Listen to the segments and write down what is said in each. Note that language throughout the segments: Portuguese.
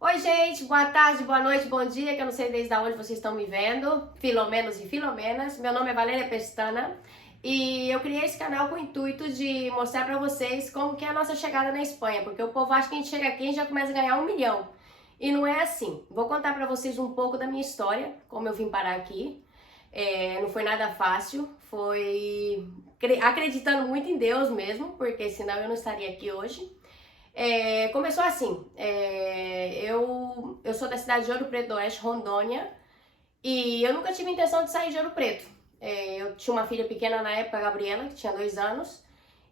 Oi, gente, boa tarde, boa noite, bom dia, que eu não sei desde onde vocês estão me vendo, filomenos e filomenas. Meu nome é Valéria Pestana e eu criei esse canal com o intuito de mostrar pra vocês como que é a nossa chegada na Espanha, porque o povo acha que a gente chega aqui e já começa a ganhar 1 milhão. E não é assim. Vou contar pra vocês um pouco da minha história, como eu vim parar aqui. Não foi nada fácil, foi acreditando muito em Deus mesmo, porque senão eu não estaria aqui hoje. Começou assim, eu sou da cidade de Ouro Preto do Oeste, Rondônia, e eu nunca tive intenção de sair de Ouro Preto. Eu tinha uma filha pequena na época, a Gabriela, que tinha 2 anos,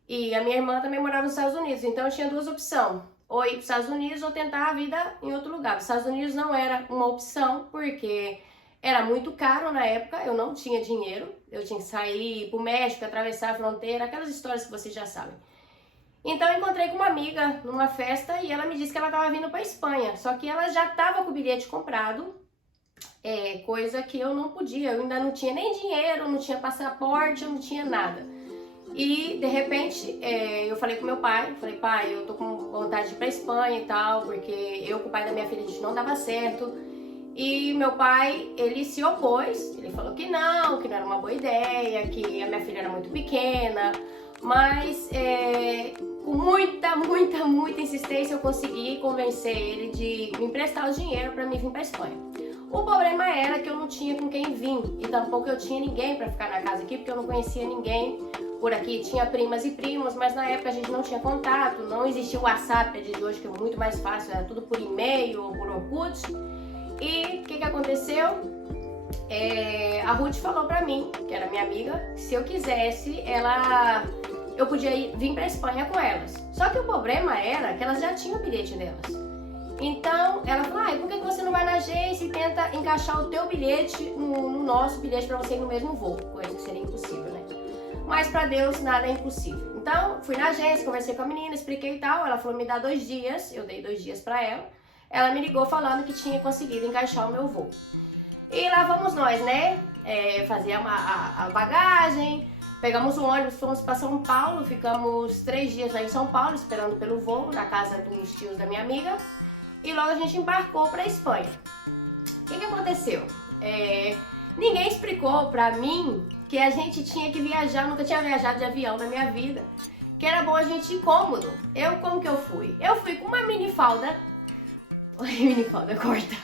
e a minha irmã também morava nos Estados Unidos, então eu tinha duas opções, ou ir para os Estados Unidos ou tentar a vida em outro lugar. Os Estados Unidos não era uma opção, porque era muito caro na época, eu não tinha dinheiro, eu tinha que sair para o México, atravessar a fronteira, aquelas histórias que vocês já sabem. Então eu encontrei com uma amiga numa festa e ela me disse que ela estava vindo para Espanha, só que ela já estava com o bilhete comprado, coisa que eu não podia, eu ainda não tinha nem dinheiro, não tinha passaporte, eu não tinha nada. E de repente eu falei com meu pai, falei, pai, eu tô com vontade de ir para Espanha e tal, porque eu com o pai da minha filha a gente não dava certo. E meu pai, ele se opôs, ele falou que não era uma boa ideia, que a minha filha era muito pequena, mas com muita insistência eu consegui convencer ele de me emprestar o dinheiro para mim vir para Espanha. O problema era que eu não tinha com quem vir e tampouco eu tinha ninguém para ficar na casa aqui, porque eu não conhecia ninguém por aqui. Tinha primas e primos, mas na época a gente não tinha contato, não existia o WhatsApp de hoje, que é muito mais fácil, era tudo por e-mail ou por Orkut. E o que aconteceu? A Ruth falou pra mim, que era minha amiga, que se eu quisesse, eu podia vir pra Espanha com elas. Só que o problema era que elas já tinham o bilhete delas. Então ela falou, por que você não vai na agência e tenta encaixar o teu bilhete no nosso bilhete pra você ir no mesmo voo? Coisa que seria impossível, né? Mas pra Deus nada é impossível. Então fui na agência, conversei com a menina, expliquei e tal. Ela falou, me dá 2 dias, eu dei 2 dias pra ela. Ela me ligou falando que tinha conseguido encaixar o meu voo. E lá vamos nós, né? Fazer a bagagem, pegamos o ônibus, fomos para São Paulo, ficamos 3 dias lá em São Paulo esperando pelo voo, na casa dos tios da minha amiga. E logo a gente embarcou para a Espanha. O que aconteceu? Ninguém explicou pra mim que a gente tinha que viajar, nunca tinha viajado de avião na minha vida, que era bom a gente ir cômodo. Como que eu fui? Eu fui com uma minifalda. Oi, minifalda, corta.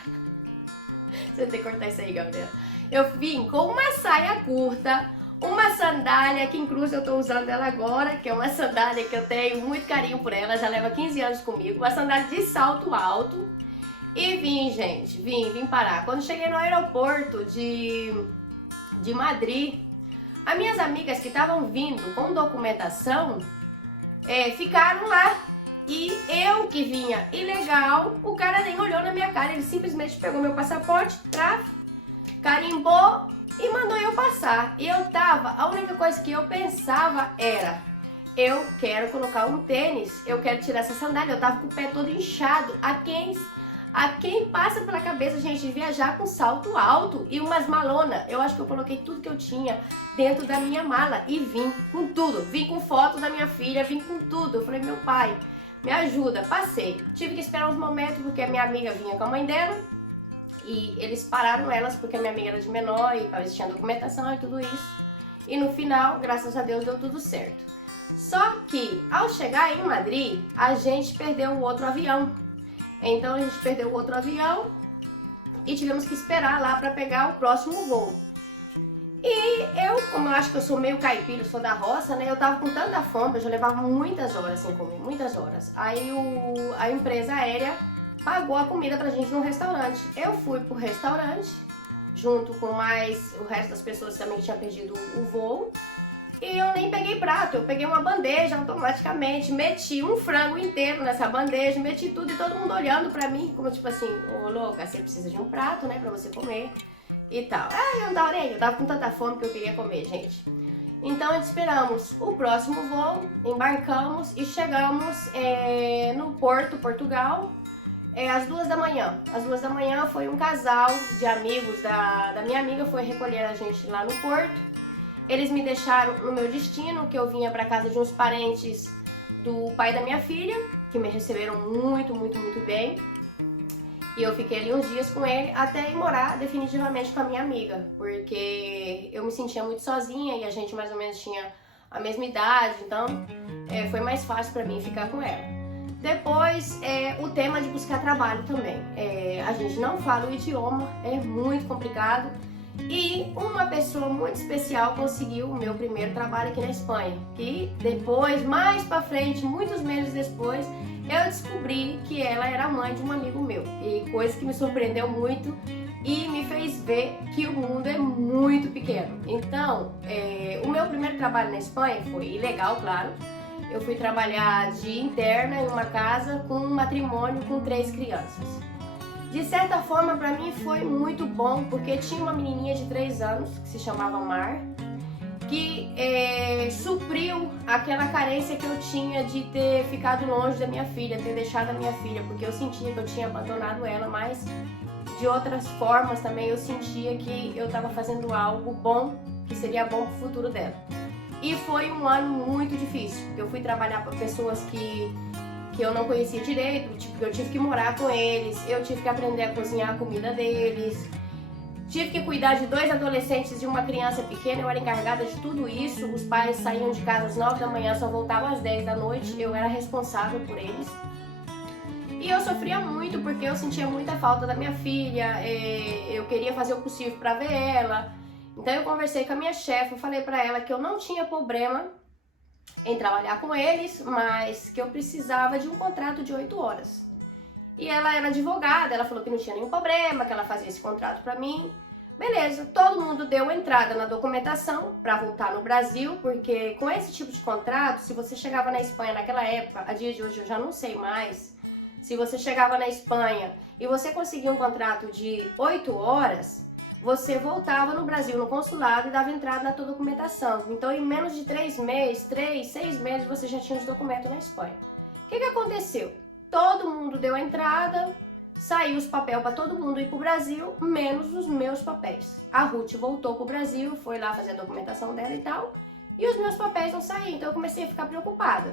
Você tem que cortar isso aí, Gabriela. Eu vim com uma saia curta, uma sandália, que inclusive eu tô usando ela agora, que é uma sandália que eu tenho muito carinho por ela, já leva 15 anos comigo, uma sandália de salto alto. E vim, gente, vim parar. Quando cheguei no aeroporto de Madrid, as minhas amigas que estavam vindo com documentação ficaram lá. E eu que vinha ilegal, o cara nem olhou na minha cara, ele simplesmente pegou meu passaporte, carimbou e mandou eu passar. E a única coisa que eu pensava era, eu quero colocar um tênis, eu quero tirar essa sandália, eu tava com o pé todo inchado. A quem passa pela cabeça, gente, de viajar com salto alto e umas malonas? Eu acho que eu coloquei tudo que eu tinha dentro da minha mala e vim com tudo, vim com foto da minha filha, vim com tudo. Eu falei, meu pai, me ajuda, passei. Tive que esperar uns momentos porque a minha amiga vinha com a mãe dela e eles pararam elas porque a minha amiga era de menor e talvez tinha documentação e tudo isso. E no final, graças a Deus, deu tudo certo. Só que ao chegar em Madrid, a gente perdeu o outro avião. Então a gente perdeu o outro avião e tivemos que esperar lá para pegar o próximo voo. E como eu acho que eu sou meio caipira, sou da roça, né? Eu tava com tanta fome, eu já levava muitas horas sem comer, muitas horas. Aí a empresa aérea pagou a comida pra gente num restaurante. Eu fui pro restaurante, junto com mais o resto das pessoas que também tinham perdido o voo. E eu nem peguei prato, eu peguei uma bandeja automaticamente, meti um frango inteiro nessa bandeja, meti tudo e todo mundo olhando pra mim, como tipo assim, ô louca, você precisa de um prato, né, pra você comer e tal. Eu não tava nem aí, eu tava com tanta fome que eu queria comer, gente. Então esperamos o próximo voo, embarcamos e chegamos no Porto, Portugal, às 2 da manhã. Às 2 da manhã foi um casal de amigos da minha amiga, foi recolher a gente lá no Porto. Eles me deixaram no meu destino, que eu vinha para casa de uns parentes do pai da minha filha, que me receberam muito bem. E eu fiquei ali uns dias com ele até ir morar definitivamente com a minha amiga, porque eu me sentia muito sozinha e a gente mais ou menos tinha a mesma idade, então foi mais fácil para mim ficar com ela. Depois, o tema de buscar trabalho também. A gente não fala o idioma, é muito complicado. E uma pessoa muito especial conseguiu o meu primeiro trabalho aqui na Espanha. Que depois, mais pra frente, muitos meses depois, eu descobri que ela era mãe de um amigo meu. E coisa que me surpreendeu muito e me fez ver que o mundo é muito pequeno. Então, o meu primeiro trabalho na Espanha foi ilegal, claro. Eu fui trabalhar de interna em uma casa com um matrimônio com 3 crianças. De certa forma, para mim foi muito bom, porque tinha uma menininha de 3 anos, que se chamava Mar, que supriu aquela carência que eu tinha de ter ficado longe da minha filha, ter deixado a minha filha, porque eu sentia que eu tinha abandonado ela, mas de outras formas também eu sentia que eu estava fazendo algo bom, que seria bom para o futuro dela. E foi um ano muito difícil, porque eu fui trabalhar para pessoas que eu não conhecia direito, tipo, eu tive que morar com eles, eu tive que aprender a cozinhar a comida deles, tive que cuidar de 2 adolescentes e uma criança pequena, eu era encarregada de tudo isso, os pais saíam de casa às 9 da manhã, só voltavam às 10 da noite, eu era responsável por eles. E eu sofria muito porque eu sentia muita falta da minha filha, eu queria fazer o possível para ver ela. Então eu conversei com a minha chefe, eu falei para ela que eu não tinha problema em trabalhar com eles, mas que eu precisava de um contrato de 8 horas. E ela era advogada, ela falou que não tinha nenhum problema, que ela fazia esse contrato para mim. Beleza, todo mundo deu entrada na documentação para voltar no Brasil, porque com esse tipo de contrato, se você chegava na Espanha naquela época, a dia de hoje eu já não sei mais, se você chegava na Espanha e você conseguia um contrato de 8 horas, você voltava no Brasil, no consulado, e dava entrada na tua documentação. Então, em menos de 6 meses, você já tinha os documentos na Espanha. O que aconteceu? Todo mundo deu a entrada, saiu os papéis para todo mundo ir para o Brasil, menos os meus papéis. A Ruth voltou para o Brasil, foi lá fazer a documentação dela e tal, e os meus papéis não saíram, então eu comecei a ficar preocupada.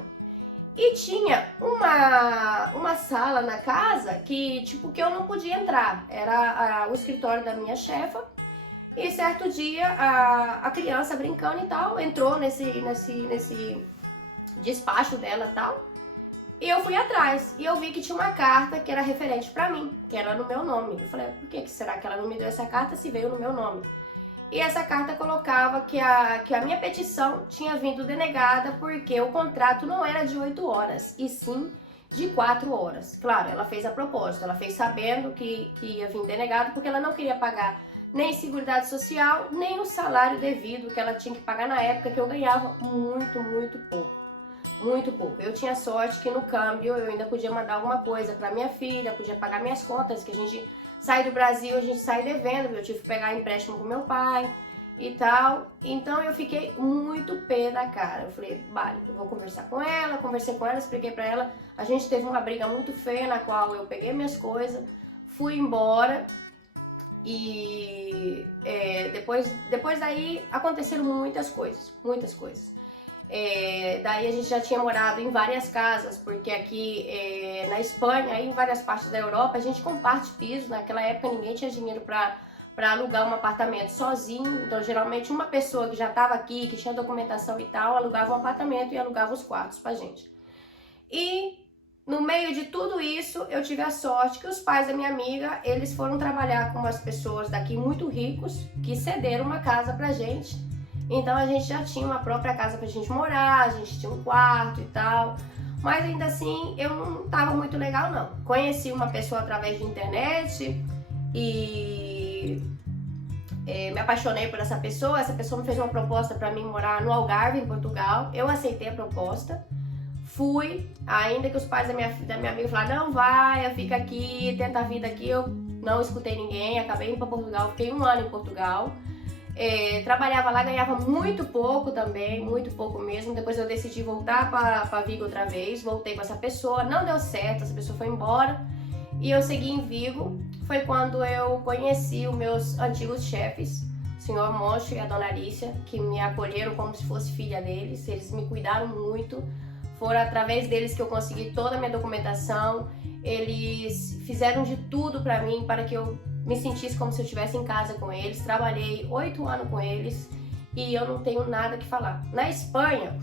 E tinha uma sala na casa que, tipo, que eu não podia entrar. Era o escritório da minha chefa. E certo dia, a criança brincando e tal, entrou nesse despacho dela e tal. E eu fui atrás. E eu vi que tinha uma carta que era referente pra mim, que era no meu nome. Eu falei, por que será que ela não me deu essa carta se veio no meu nome? E essa carta colocava que a minha petição tinha vindo denegada porque o contrato não era de 8 horas, e sim de 4 horas. Claro, ela fez a propósito, ela fez sabendo que ia vir denegado porque ela não queria pagar nem Seguridade Social, nem o salário devido que ela tinha que pagar na época, que eu ganhava muito pouco. Muito pouco. Eu tinha sorte que no câmbio eu ainda podia mandar alguma coisa para minha filha, podia pagar minhas contas, que a gente sai do Brasil, a gente sai devendo, eu tive que pegar empréstimo com meu pai e tal. Então eu fiquei muito pé da cara. Eu falei, vale, eu vou conversar com ela, conversei com ela, expliquei pra ela. A gente teve uma briga muito feia na qual eu peguei minhas coisas, fui embora e depois daí aconteceram muitas coisas. Daí a gente já tinha morado em várias casas, porque aqui na Espanha, em várias partes da Europa, a gente comparte piso. Naquela época ninguém tinha dinheiro para alugar um apartamento sozinho, então geralmente uma pessoa que já estava aqui, que tinha documentação e tal, alugava um apartamento e alugava os quartos pra gente. E no meio de tudo isso, eu tive a sorte que os pais da minha amiga, eles foram trabalhar com umas pessoas daqui muito ricos, que cederam uma casa pra gente. Então a gente já tinha uma própria casa pra gente morar, a gente tinha um quarto e tal. Mas ainda assim, eu não tava muito legal não. Conheci uma pessoa através de internet e me apaixonei por essa pessoa me fez uma proposta pra mim morar no Algarve, em Portugal. Eu aceitei a proposta, fui, ainda que os pais da minha amiga falaram, não vai, fica aqui, tenta a vida aqui. Eu não escutei ninguém, acabei indo pra Portugal, fiquei 1 ano em Portugal. Trabalhava lá, ganhava muito pouco também, muito pouco mesmo. Depois eu decidi voltar para Vigo outra vez, voltei com essa pessoa, não deu certo, essa pessoa foi embora e eu segui em Vigo. Foi quando eu conheci os meus antigos chefes, o senhor Moncho e a dona Alicia, que me acolheram como se fosse filha deles. Eles me cuidaram muito, foram através deles que eu consegui toda a minha documentação. Eles fizeram de tudo pra mim, para que eu me sentisse como se eu estivesse em casa com eles. Trabalhei 8 anos com eles e eu não tenho nada que falar. Na Espanha,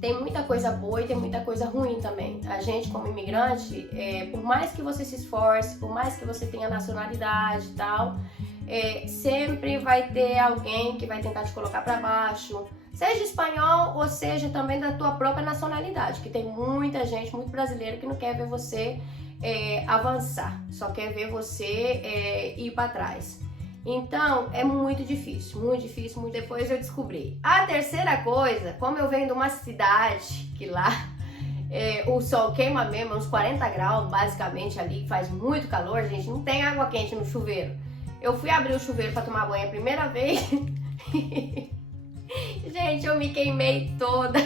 tem muita coisa boa e tem muita coisa ruim também. A gente, como imigrante, por mais que você se esforce, por mais que você tenha nacionalidade e tal, sempre vai ter alguém que vai tentar te colocar para baixo, seja espanhol ou seja também da tua própria nacionalidade, que tem muita gente, muito brasileiro, que não quer ver você avançar, só quer ver você ir para trás. Então, é muito difícil, muito difícil. Muito depois eu descobri. A terceira coisa, como eu venho de uma cidade que lá o sol queima mesmo, uns 40 graus, basicamente ali, faz muito calor, gente, não tem água quente no chuveiro. Eu fui abrir o chuveiro para tomar banho a primeira vez. Gente, eu me queimei toda,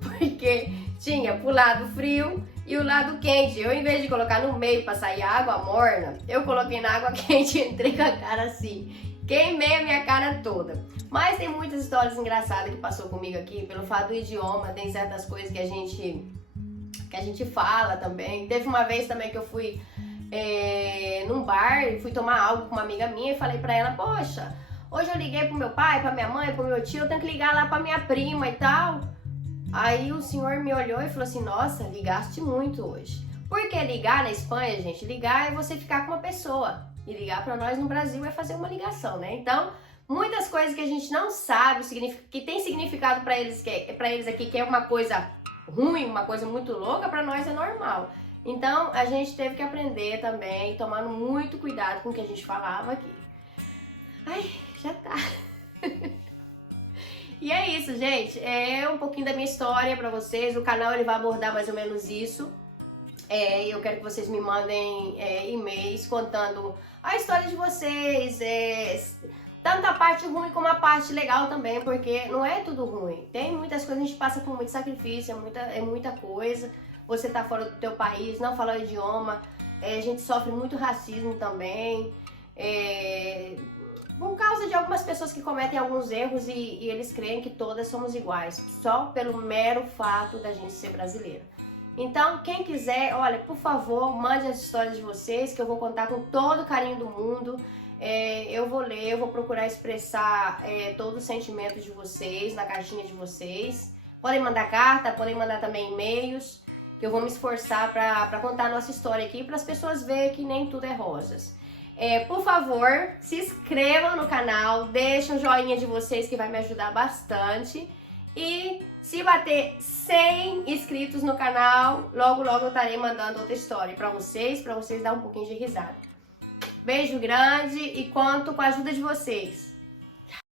porque tinha pro lado frio e o lado quente. Eu, em vez de colocar no meio para sair água morna, eu coloquei na água quente e entrei com a cara assim. Queimei a minha cara toda. Mas tem muitas histórias engraçadas que passou comigo aqui, pelo fato do idioma, tem certas coisas que a gente fala também. Teve uma vez também que eu fui num bar, fui tomar algo com uma amiga minha e falei pra ela, poxa, hoje eu liguei pro meu pai, pra minha mãe, pro meu tio, eu tenho que ligar lá pra minha prima e tal. Aí o senhor me olhou e falou assim, nossa, ligaste muito hoje. Porque ligar na Espanha, gente, ligar é você ficar com uma pessoa. E ligar pra nós no Brasil é fazer uma ligação, né? Então, muitas coisas que a gente não sabe, que tem significado pra eles aqui, que é uma coisa ruim, uma coisa muito louca, pra nós é normal. Então, a gente teve que aprender também, tomando muito cuidado com o que a gente falava aqui. Ai, já tá. E é isso, gente. É um pouquinho da minha história pra vocês. O canal ele vai abordar mais ou menos isso. Eu quero que vocês me mandem e-mails contando a história de vocês. Tanto a parte ruim como a parte legal também, porque não é tudo ruim. Tem muitas coisas, a gente passa por muito sacrifício, é muita coisa. Você tá fora do teu país, não fala o idioma. A gente sofre muito racismo também. Por causa de algumas pessoas que cometem alguns erros e eles creem que todas somos iguais, só pelo mero fato da gente ser brasileiro. Então, quem quiser, olha, por favor, mande as histórias de vocês, que eu vou contar com todo o carinho do mundo. Eu vou ler, eu vou procurar expressar todo o sentimento de vocês na caixinha de vocês. Podem mandar carta, podem mandar também e-mails, que eu vou me esforçar para contar a nossa história aqui, para as pessoas verem que nem tudo é rosas. Por favor, se inscrevam no canal, deixem um joinha de vocês que vai me ajudar bastante. E se bater 100 inscritos no canal, logo eu estarei mandando outra história para vocês dar um pouquinho de risada. Beijo grande e conto com a ajuda de vocês.